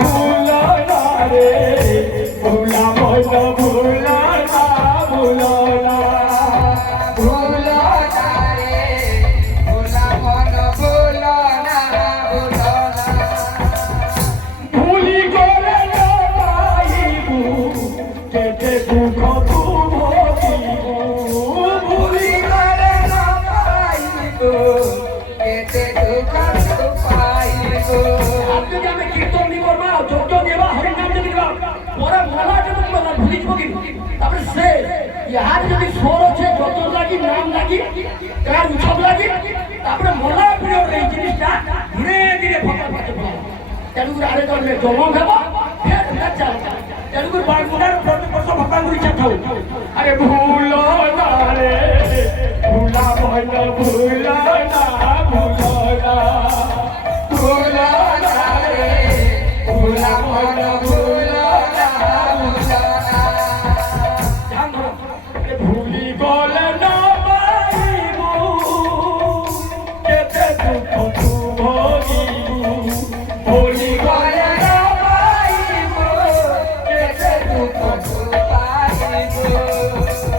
ভুলো না রে ভোলা মন ভুলো না ভুলো না ভুলো না রে ভোলা মন ভুলো না ভুলো না ভুলি করে না পাইবু কেটে দুঃখ ভোগিবু ভুলি করে না পাইবো কেটে দুঃখ পাইবো আপনি যে আমি কীর্তন নি করবা যজ্ঞ দেবা হরিনাম যদি দিবা পরে মলা যদি তোমরা ভুলি যাব কি তারপরে সে ইহার যদি সোর আছে যত লাগি নাম লাগি কার উৎসব লাগি তারপরে মলা প্রিয় এই জিনিসটা ধীরে ধীরে ফটা ফটে পড়ে তেলুগুর আরে করলে জমা খাবা ফের না চাল তেলুগুর বারগুনার প্রতি বছর ভগবান ইচ্ছা থাও আরে ভুলো না রে ভুলা মন ভুলো না ভুলো না ভুলো না রে ভোলা মন ভুলো না ভুলো না ধ্যান ধরো ভুলি গলে না পাইবু কেতে দুঃখ তু ভোগিবু ভুলি গলে করে না পাইবো কেটে দুঃখ পাইবো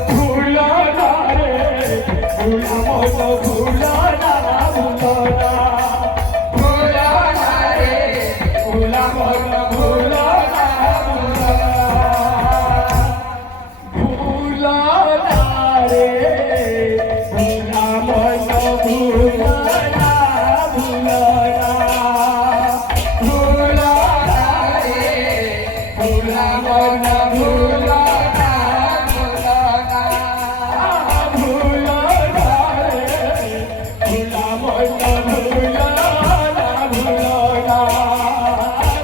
ভুলো না রে ভুলা মন ভুলো না ভুলো না ভুলো না রে ভুলা মন ভুলো না ভুলো না রে ভুলা মন ভুলো না ভুলো না ভুলো না রে ভোলা মন ভুলো না ভুলো না ভুলো না রে ভুলা মন ভুলো না ভুলো না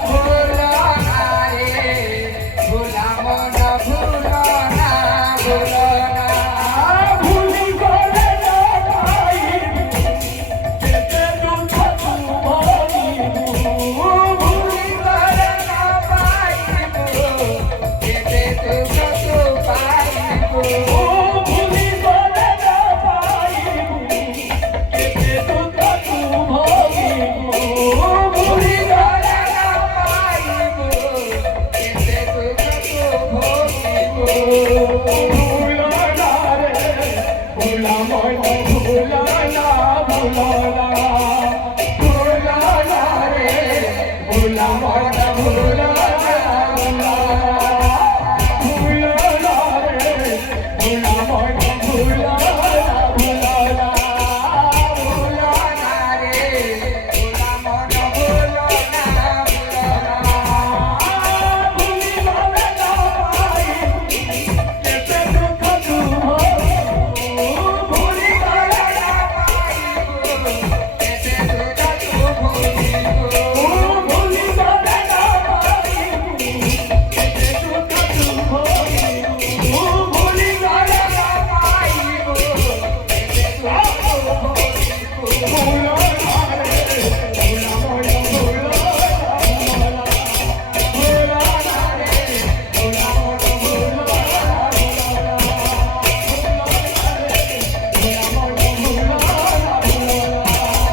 ভুলো না রে ভোলা মন ভুলো না ভুলো না ভুলি গলে না পাইবু কেতে দুঃখ তু ভোগিবু ভুলি করে না পাইবো কেটে দুঃখ পাইবো ভুলি গলে না পাইবু কেতে দুঃখ তু ভোগিবু ভুলি করে না পাইবো কেটে দুঃখ ভোগিবো ভুলো না রে ভুলা মন ভুলো না ভুলো না ভুলো না রে ভোলা মন ভুলো